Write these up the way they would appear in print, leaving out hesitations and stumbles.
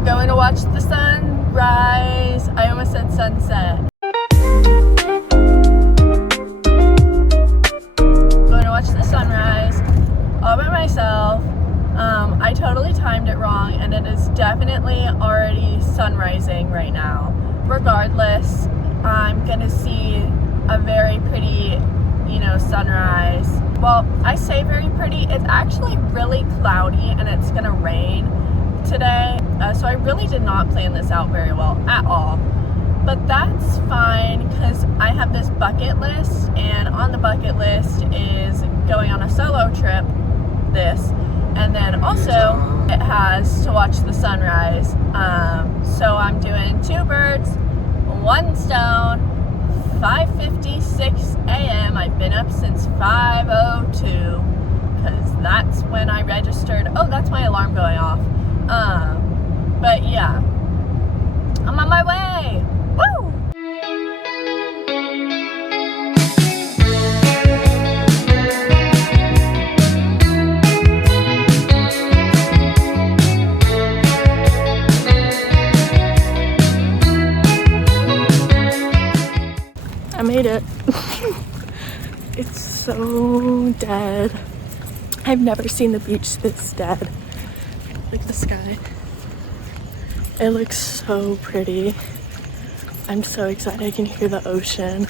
I'm going to watch the sunrise. I almost said sunset. Going to watch the sunrise all by myself. I totally timed it wrong, and it is definitely already sunrising right now. Regardless, I'm gonna see a very pretty, sunrise. Well, I say very pretty. It's actually really cloudy and it's gonna rain today. So I really did not plan this out very well at all. But that's fine because I have this bucket list, and on the bucket list is going on a solo trip, and then also it has to watch the sunrise. So I'm doing 2 birds, 1 stone. 5:56 a.m. I've been up since 5:02 because that's when I registered. Oh, that's my alarm going off. But yeah, I'm on my way. Woo! I made it. It's so dead. I've never seen the beach this dead. Look at the sky. It looks so pretty. I'm so excited. I can hear the ocean.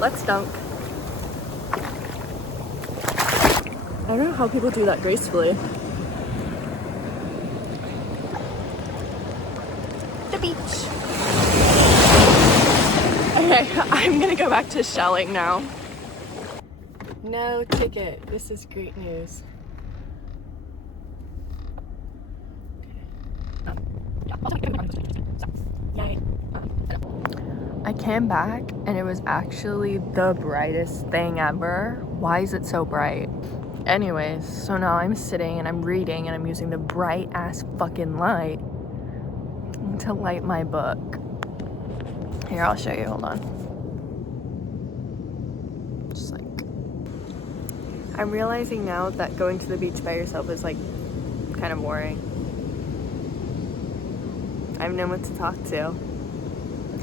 Let's dunk. I don't know how people do that gracefully. The beach. Okay, I'm gonna go back to shelling now. No ticket. This is great news. Yay. I came back and it was actually the brightest thing ever. Why is it so bright? Anyways, so now I'm sitting and I'm reading and I'm using the bright ass fucking light to light my book. Here, I'll show you, hold on. Just like, I'm realizing now that going to the beach by yourself is like kind of boring. I have no one to talk to.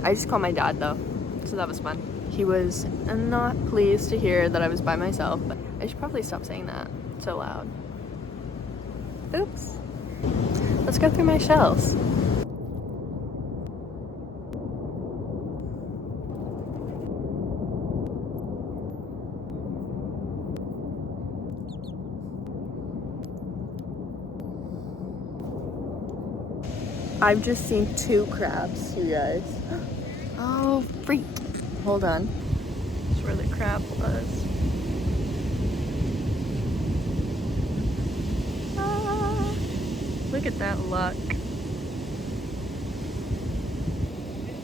I just called my dad though, so that was fun. He was not pleased to hear that I was by myself, but I should probably stop saying that so loud. Oops. Let's go through my shells. I've just seen 2 crabs, you guys. Oh, freak. Hold on. That's where the crab was. Ah, look at that luck.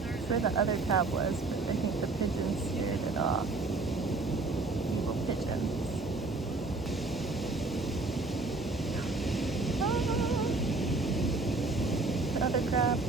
That's where the other crab was, but I think the pigeons scared it off. Little pigeons. Ah, the other crab.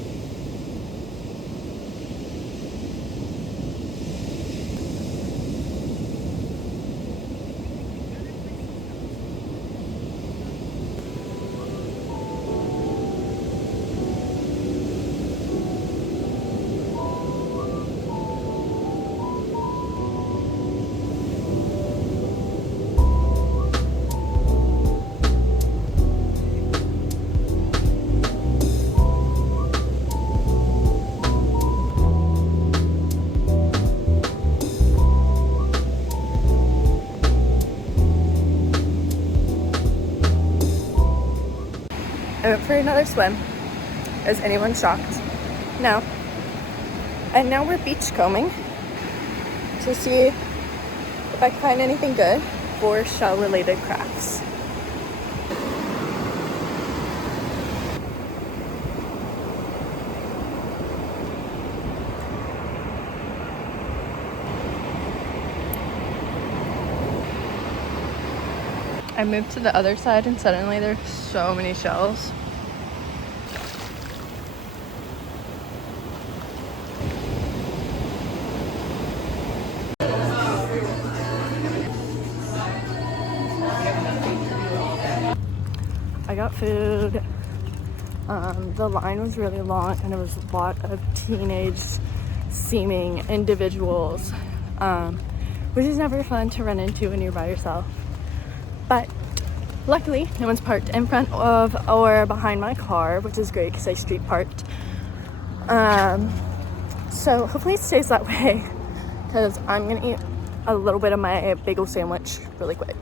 for another swim. Is anyone shocked? No. And now we're beach combing to see if I can find anything good for shell-related crafts. I moved to the other side and suddenly there's so many shells. I got food. The line was really long and it was a lot of teenage seeming individuals, which is never fun to run into when you're by yourself. But luckily no one's parked in front of or behind my car, which is great because I street parked. So hopefully it stays that way because I'm gonna eat a little bit of my bagel sandwich really quick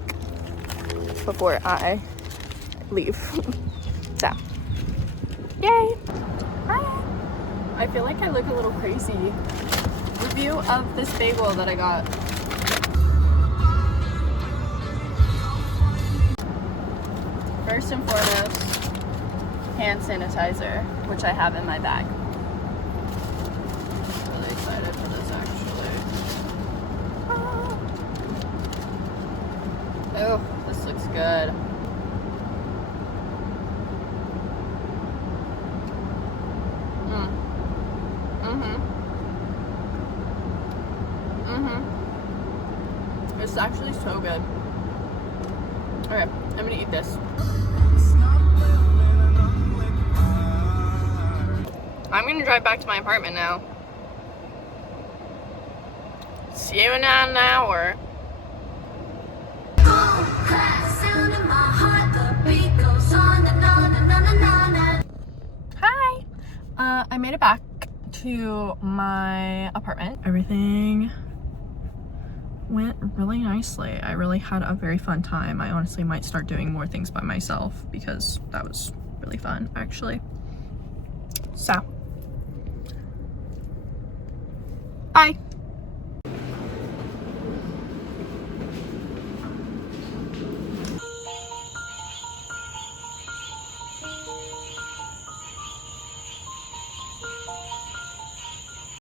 before I leave. So, yay! Hi! I feel like I look a little crazy. Review of this bagel that I got. First and foremost, hand sanitizer, which I have in my bag. Really excited for this actually. Oh, this looks good. It's actually so good. Okay, I'm gonna eat this. I'm gonna drive back to my apartment now. See you in an hour. Hi! I made it back to my apartment. Everything went really nicely. I really had a very fun time. I honestly might start doing more things by myself because that was really fun actually. So, bye.